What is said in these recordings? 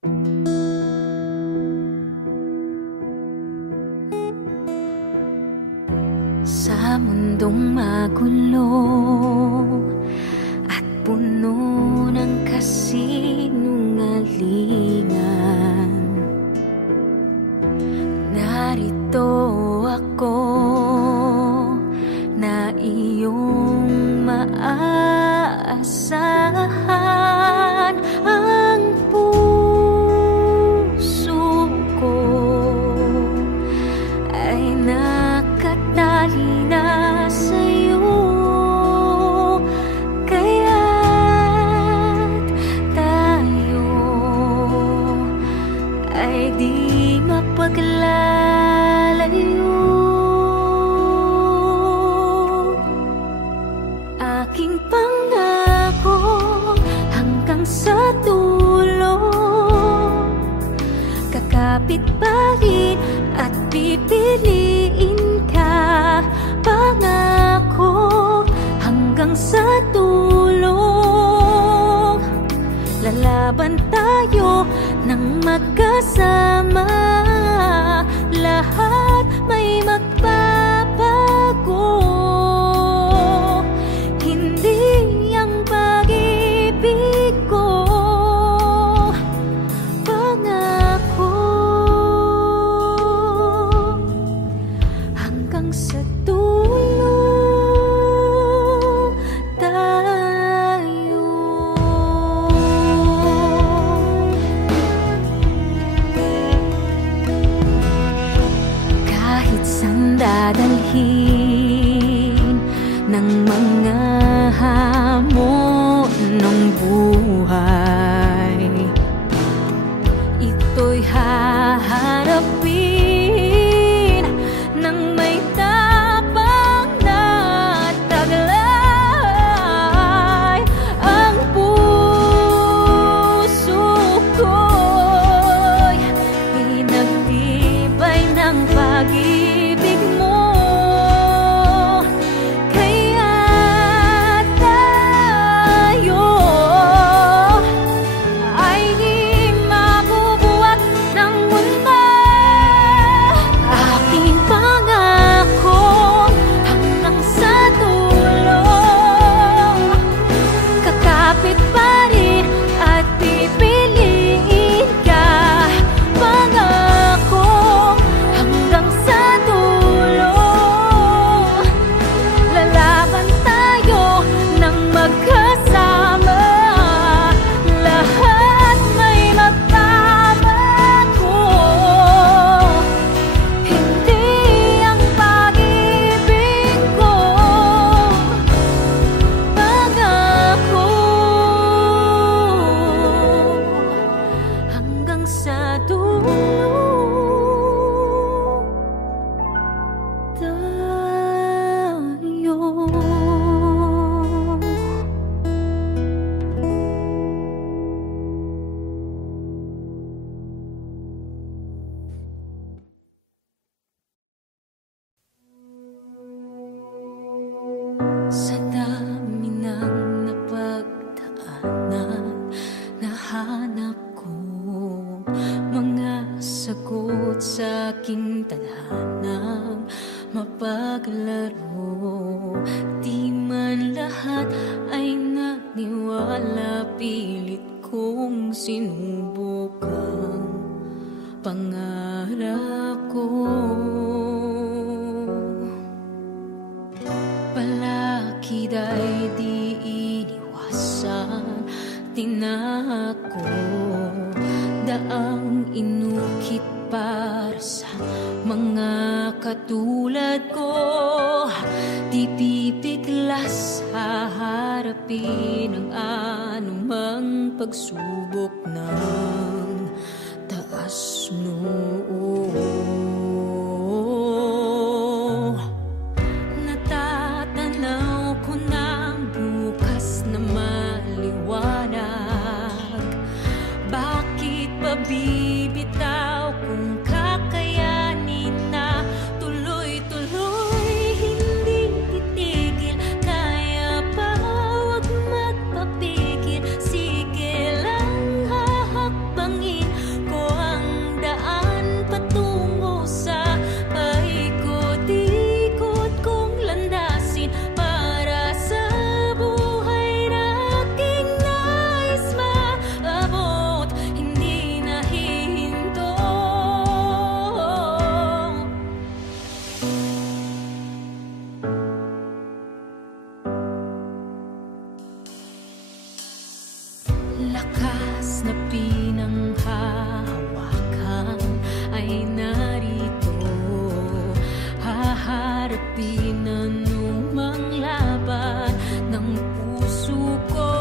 Sa mundong magulo at puno ng kasinungalingan, narito ako na iyong maaasahan. Ang puso ko ay nakatali na sa'yo, kaya't tayo ay di mapaglalayo. Aking pangako hanggang sa dulo, kakapit pa rin at pipiliin ka. Pangako hanggang sa dulo, lalaban tayo ng magkasama. Lahat may magbabago, hindi ang pag-ibig ko. Pangako hanggang sa dulo tayo. Kahit saan dadalhin ng mga hamon ng buhay, ito'y haharapin ng may tapang na taglay. Ang puso ko'y pinagtibay ng pag-ibig mo, kaya tayo ay di mabubuwag ng mundo. Aking pangako hanggang sa dulo, kakapit pa rin at pipiliin ka. Pangako hanggang sa dulo, lalaban tayo ng magkasama. Lahat may magbabago, hindi ang pag-ibig ko. Pangako hanggang sa dulo tayo. Sa dami ng napagdaanan, nahanap ko mga sagot sa aking tadhanang mapaglaro. Di man lahat ay naniwala, pilit kong sinubukan pangarap ko. Palakid ay di iniwasan, tinako daang inukit para sa mga katulad ko. Di pipiglas haharapin ang anumang pagsubok ng taas noo. Natatanaw ko na ang bukas na maliwanag. Bakit pa bibitaw kung kakayanin na tuloy-tuloy? Hindi titigil, kaya pa wag magpapigil. Sige lang hahakbangin lakas na pinanghahawakan ay narito. Haharapin anumang laban ng puso ko.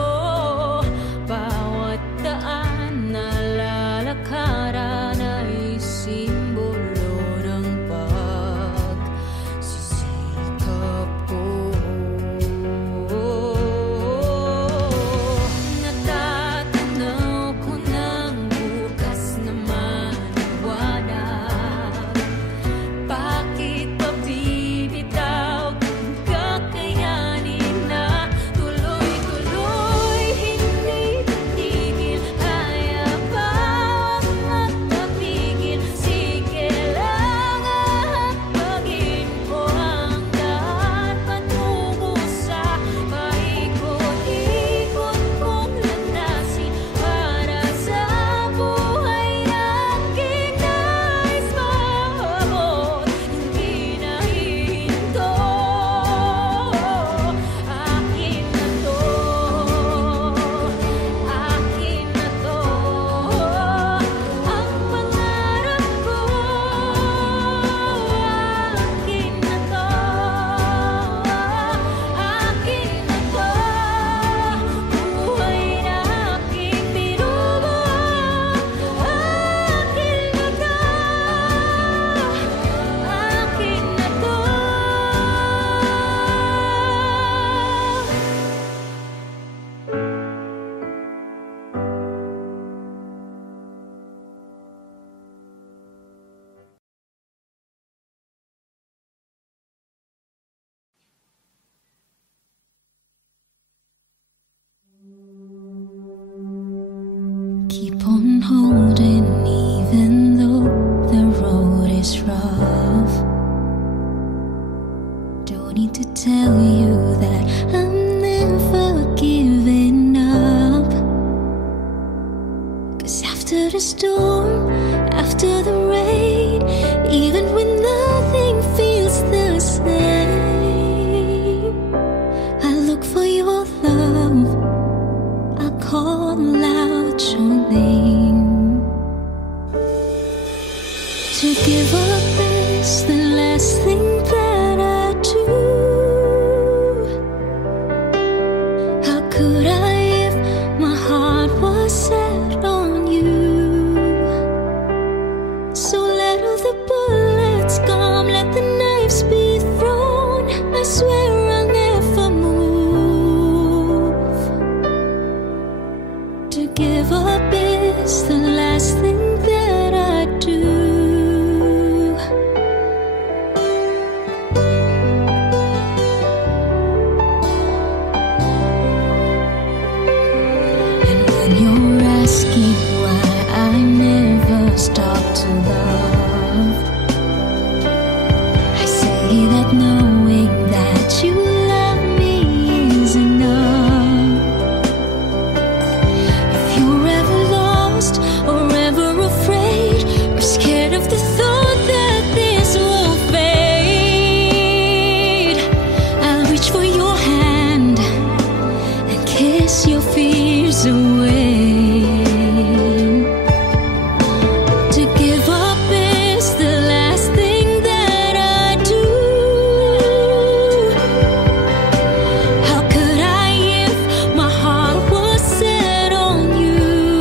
Bawat daan na lalakaran ay simbolo ng pagsisikap ko. Natatanaw ko ng bukas na maliwanag. Bakit pa bibitaw kung kakayanin na tuloy-tuloy? Hindi titigil, kaya bang magpapigil? Sige lang at pagin ko ang daan patungo sa paikot-ikot kong landasin para sa buhay aking nais maabot. Hindi na hihinto, akin na to, akin na to. Ang pangarap ko, akin na to, akin na to. Buhay na aking binubuo, akin na to, akin na to. Keep on holding even though the road is rough. Don't need to tell you that I'm never giving up. 'Cause after the storm, after the rain, even when nothing feels the same, I look for your love, I call out your name. To give up is the last thing that I do. How could I if my heart was set on you? So let all the bullets come, let the knives be thrown. I swear I'll never move. To give up is the last thing that I do. And when you're asking why I never stop to love, I say that knowing that you love me is enough. If you're ever lost or ever afraid or scared of the thought that this will fade, I'll reach for your hand and kiss your fears away. To give up is the last thing that I do. How could I if my heart was set on you?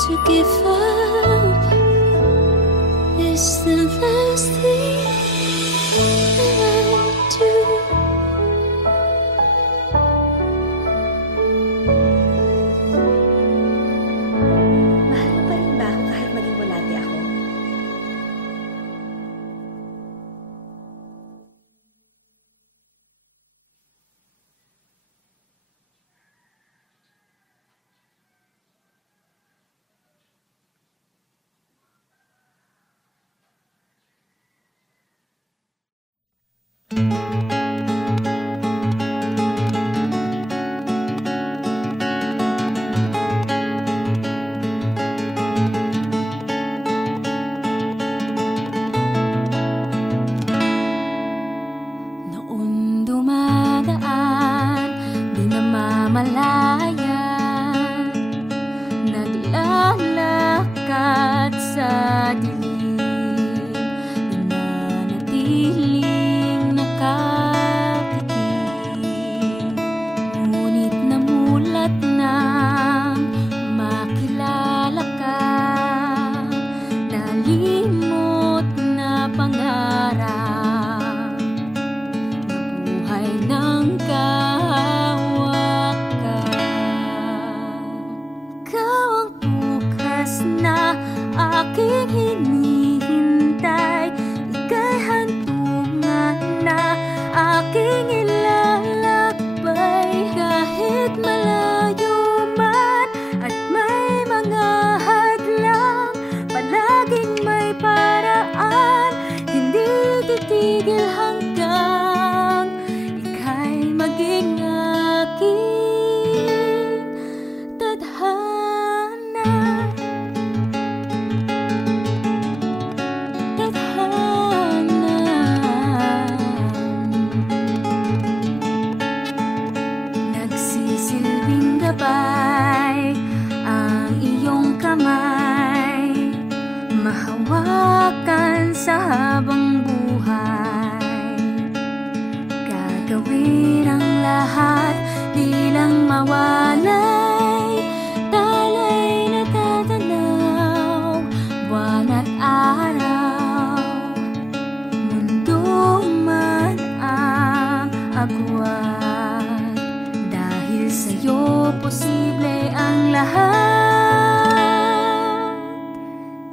to give up is the last thing that I do. Mahal mo pa rin ba ako kahit maging bulate ako? Noon dumadaan, di namamalayan, naglalakad sa dilim, nananatiling nakatikim. Ngunit namulat nang makilala ka, nalimot na pangarap, buhay ng kahawakan. Ikaw ang bukas na aking hinihintay, ika'y hantungan na aking ilalakbay. Kahit malayo man at may mga hadlang, palaging may paraan, hindi titigil hanggang ika'y maging aking tadhana. Nagsisilbing gabay ang iyong kamay, mahawakan sa habang buhay. Gagawin ang lahat, di lang mawalay, talay na tatanaw, buwan at araw, mundo man ang agwat. Dahil sa'yo posible ang lahat.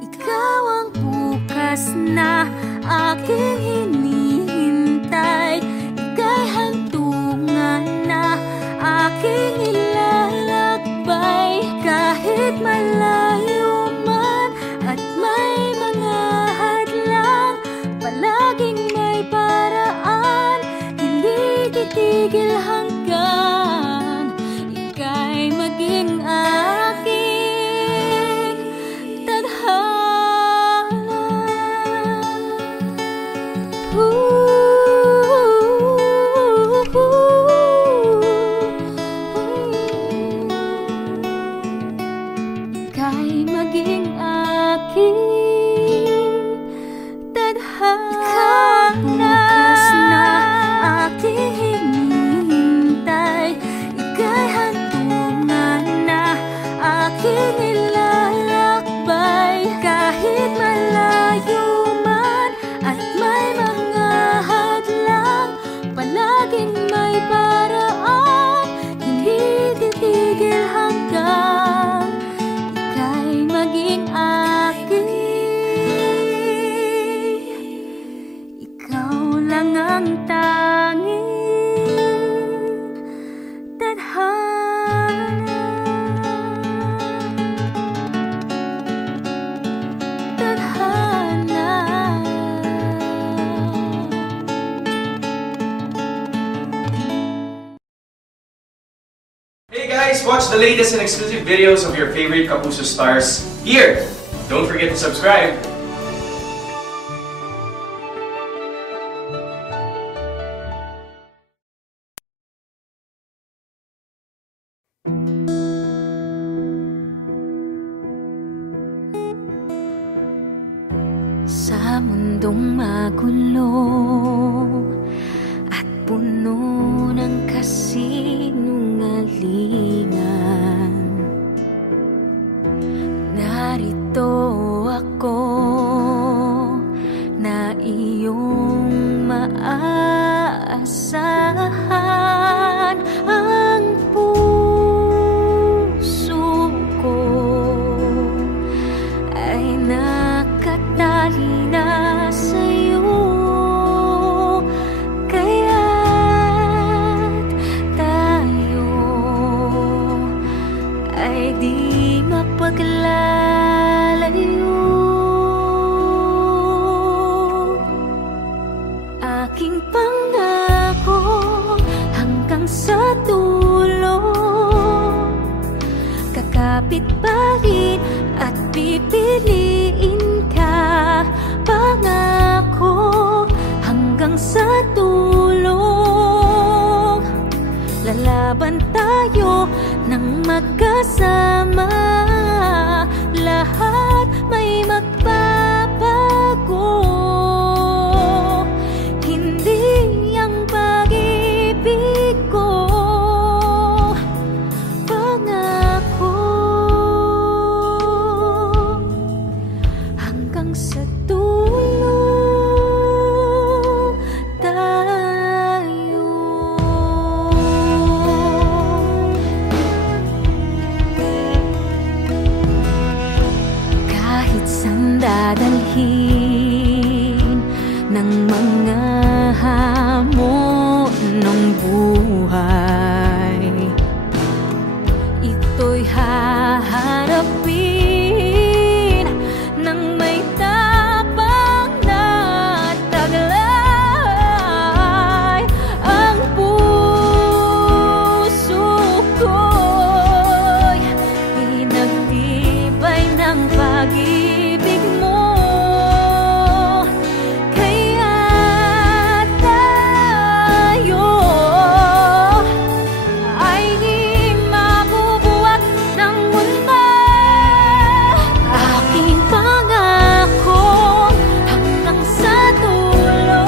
Ikaw ang bukas na aking hinihintay, ika'y hantungan na aking ilalakbay. Kahit malayo man at may mga hadlang, palaging may paraan, hindi titigil hanggang ika'y maging aking tadhana. Ika'y maging aking tadhana. Bukas na aking hinihintay, ika'y hantungan na aking ilalakbay. Kahit malayo man at may mga hadlang, palaging may paraan, hindi titigil hanggang ika'y maging aking. Ikaw lang ang tanging tadhana. Tadhana. Hey guys, watch the latest and exclusive videos of your favorite Kapuso stars here. Don't forget to subscribe. Sa mundong magulo at puno ng kasinungalingan, narito ako na iyong maaasahan. Ang puso ko ay nakatali na sa'yo, kaya't tayo ay di mapaglalayo. Aking pangako hanggang sa dulo, kakapit pa rin at pipiliin ka. Pangako hanggang sa dulo, lalaban tayo nang magkasama. Lahat may magbabago, hindi ang pag-ibig ko. Pangako hanggang sa dulo tayo. Kahit saan dadalhin ng mga hamon ng buhay, ito'y haharapin ng may tapang na taglay. Ang puso ko'y pinagtibay ng pag-ibig mo, kaya tayo ay di mabubuwag ng mundo. Aking pangako hanggang sa dulo,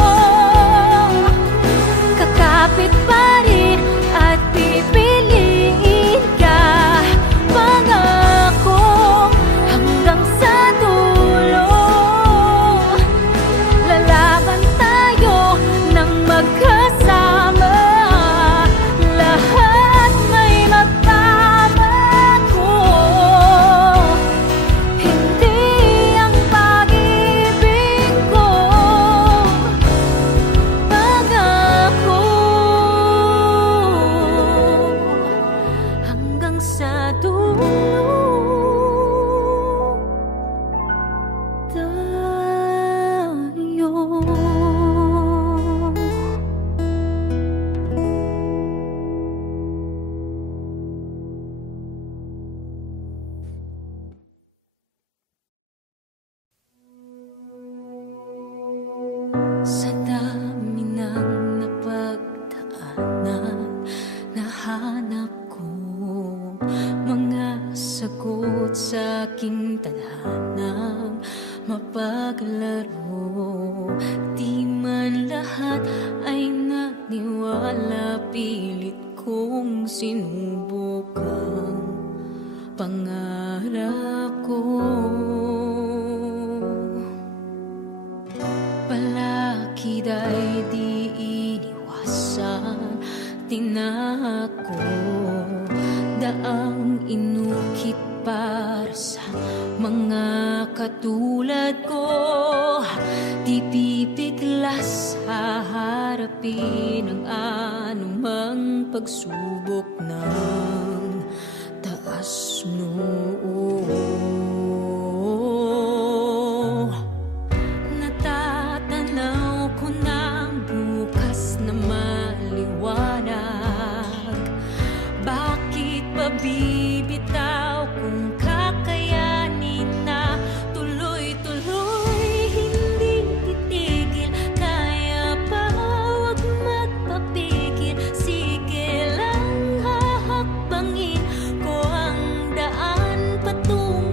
kakapit pa rin at pipiliin ka. Pangako hanggang sa dulo, lalaban tayo nang magkasama. Lahat may magbabago, hindi ang pag-ibig ko. Pangako hanggang sa dulo tayo. Sa dami ng napagdaanan, nahanap ko mga sagot sa aking tadhanang mapaglaro. Di man lahat ay naniwala, pilit kong sinubukan pangarap ko. Palakid ay di iniwasan, tinako daang inukit para sa mga katulad ko. Di pipiglas haharapin ang anumang pagsubok ng taas noo. Natatanaw ko ng bukas na maliwanag. Bakit pa bibitaw kung kakayanin na tuloy-tuloy? Hindi titigil, kaya pa huwag magpapigil. Sige lang, hahakbangin ko ang daan patungo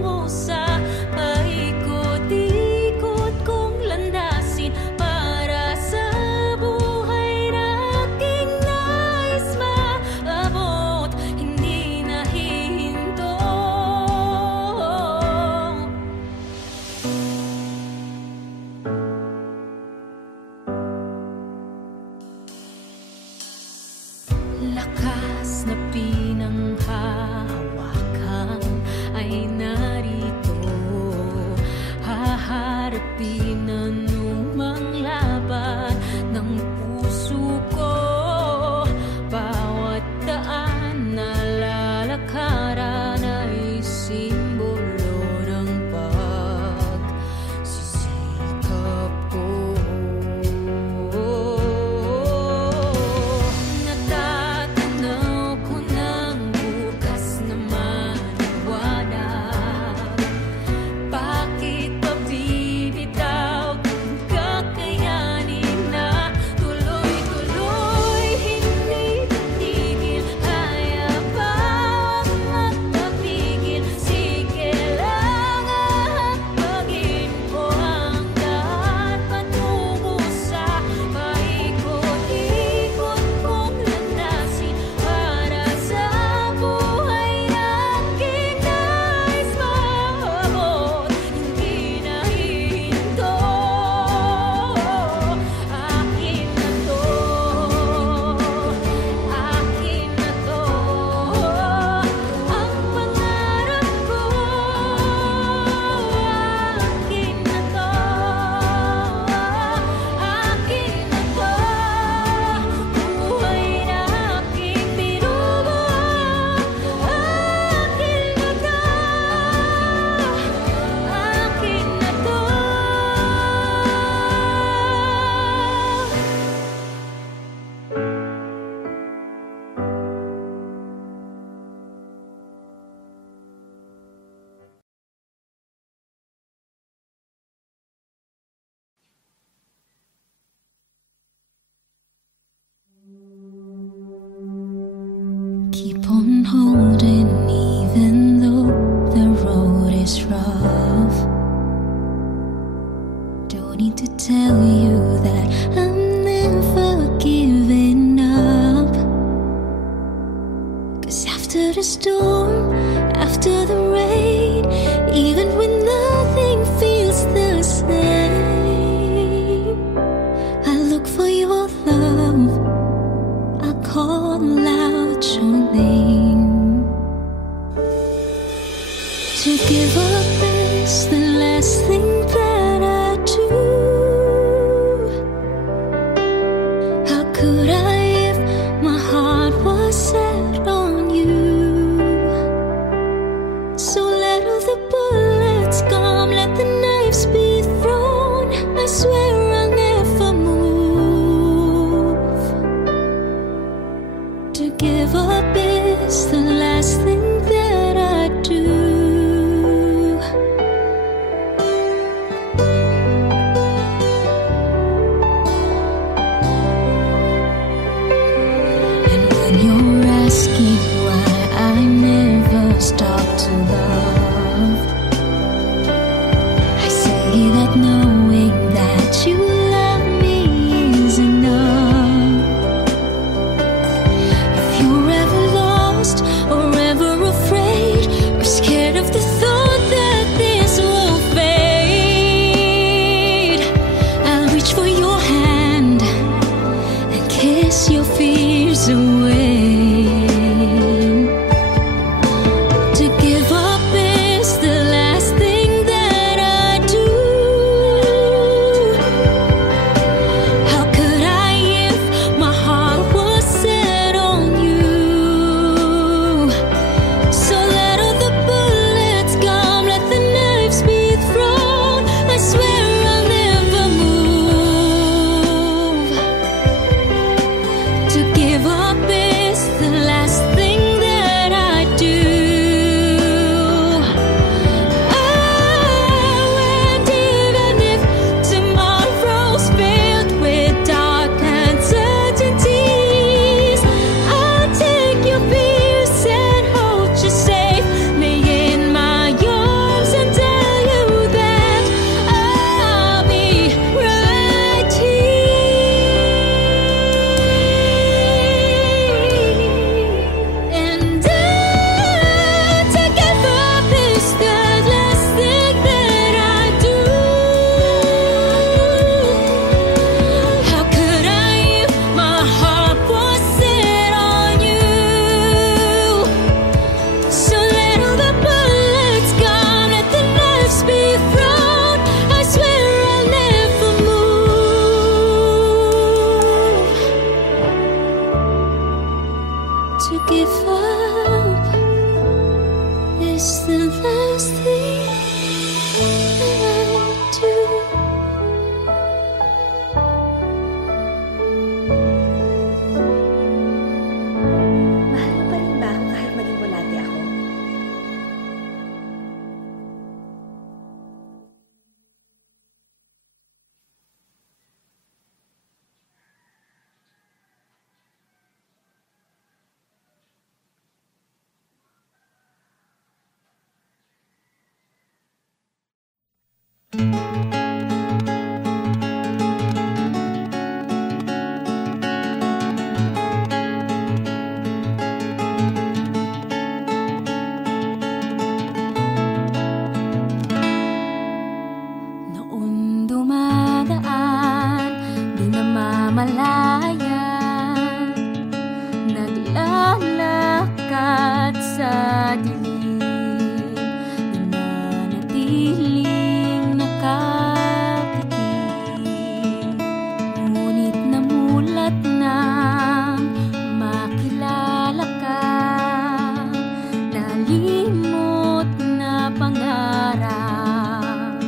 is rough. Don't need to tell you that I'm never giving up. 'Cause after the storm, after the rain, even when nothing feels the same, I look for your love, I call out your name. To give up is the last thing that I do. How could I if my heart was set on you? So let all the bullets come, let the knives be thrown. I swear I'll never move. To give up is the last thing that I do. Asking why I never stop to love, I say that knowing that you love me is enough. If you're ever lost or ever afraid or scared of the thought that this will fade, I'll reach for your hand and kiss your fears away. To give up is the last thing that I do. Mahal mo pa rin ba ako kahit maging bulati ako? Noon dumadaan, di namamalayan, naglalakad sa dilim, nananatiling nakatikim. Ngunit namulat nang makilala ka, nalimot na pangarap,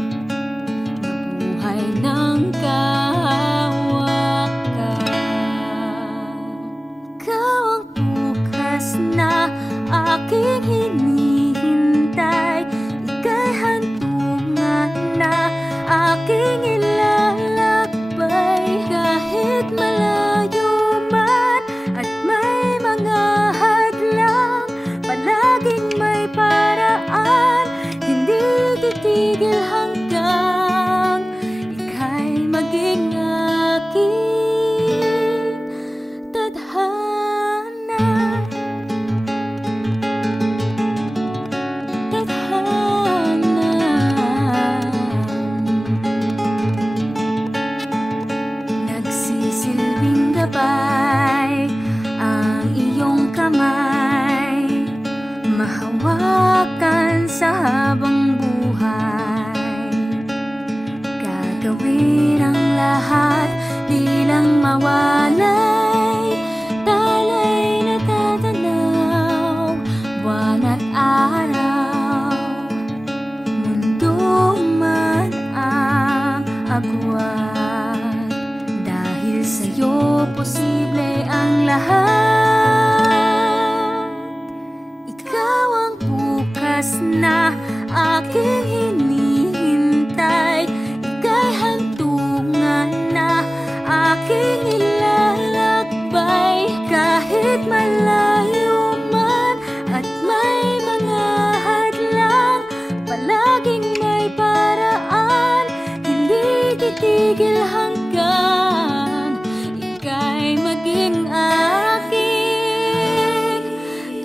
nabuhay ng kahawakan. Ikaw ang bukas na aking hinihintay, ika'y hantungan na aking ilalakbay. Kahit malayo man at may mga hadlang, palaging may paraan, hindi titigil hanggang ika'y maging aking tadhana. Nagsisilbing gabay ang iyong kamay, mahawakan sa habang buhay. Gagawin ang lahat, di lang mawalay. Talay na tatanaw, buwan at araw. Mundo man ang agwat, dahil sa'yo posible ang lahat. Ikaw ang bukas na aking hinihintay, ika'y hantungan na aking ilalakbay. Kahit malayo man at may mga hadlang, palaging may paraan, hindi titigil hanggang ika'y maging aking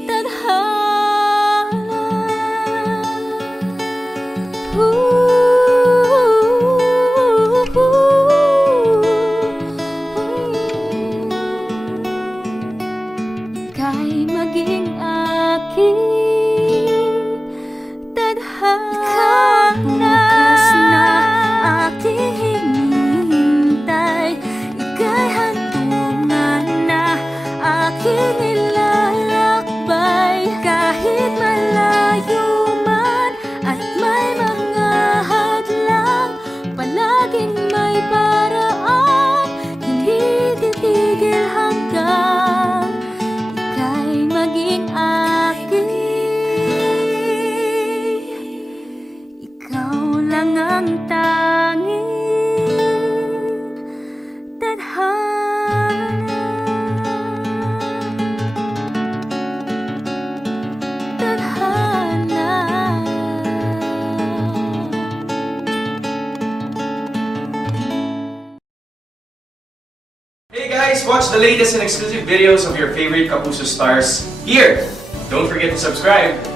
tadhana. Ika'y maging aking tadhana. Bukas na aking hinihintay, ika'y hantungan na aking ilalakbay. Kahit malayo man at may mga hadlang, palaging may paraan, hindi titigil hanggang ika'y maging aking. Ikaw lang ang tanging tadhana. Tadhana. Hey guys, watch the latest and exclusive videos of your favorite Kapuso stars here. Don't forget to subscribe.